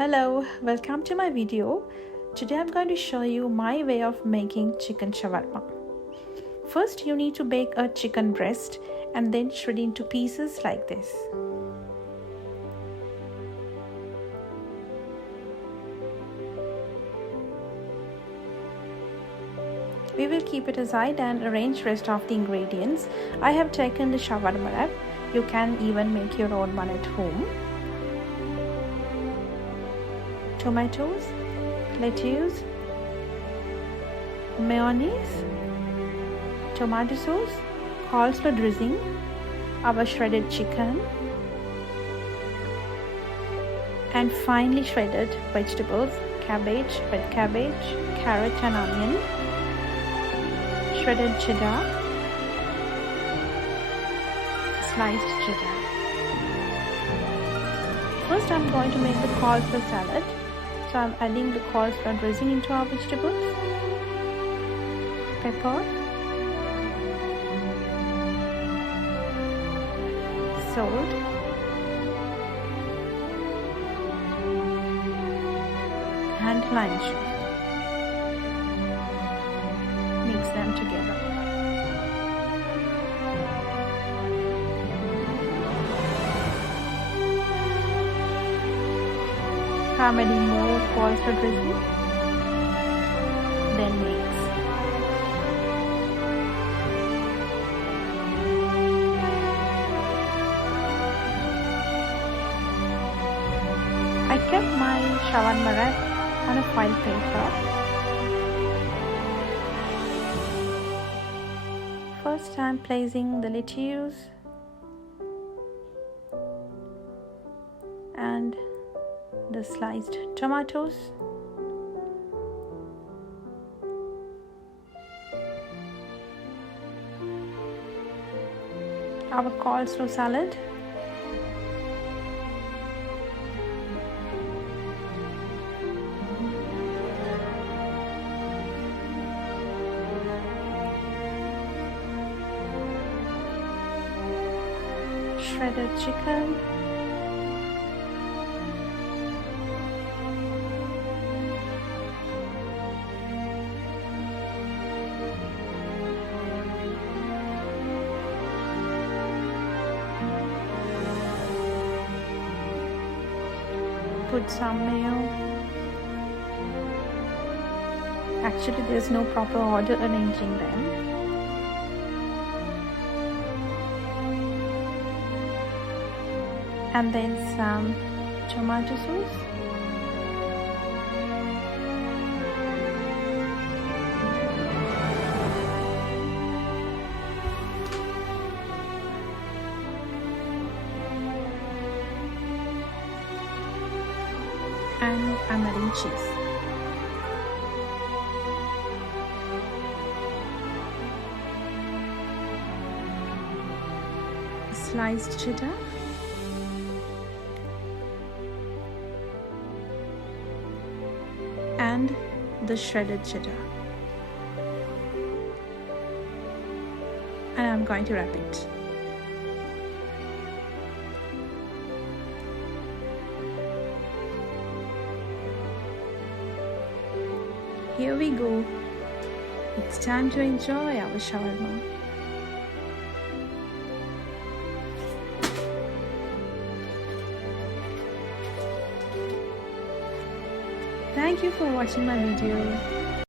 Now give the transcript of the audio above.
Hello, welcome to my video. Today I'm going to show you my way of making chicken shawarma. First you need to bake a chicken breast and then shred into pieces like this. We will keep it aside and arrange rest of the ingredients. I have taken the shawarma wrap. You can even make your own one at home. Tomatoes, lettuce, mayonnaise, tomato sauce, coleslaw dressing, our shredded chicken, and finely shredded vegetables, cabbage, red cabbage, carrot and onion, shredded cheddar, sliced cheddar. First I'm going to make the coleslaw salad. So I'm adding the coleslaw dressing into our vegetables, pepper, salt, and lime juice. Mix them together. I'm adding more coleslaw dressing, then mix. I kept my shawarma wrap on a foil paper. First I'm placing the lettuce and the sliced tomatoes, our coleslaw salad, shredded chicken, put some mayo. Actually, there's no proper order arranging them. And then some tomato sauce. And I'm adding cheese. Sliced cheddar. And the shredded cheddar. And I'm going to wrap it. Here we go. It's time to enjoy our shawarma. Thank you for watching my video.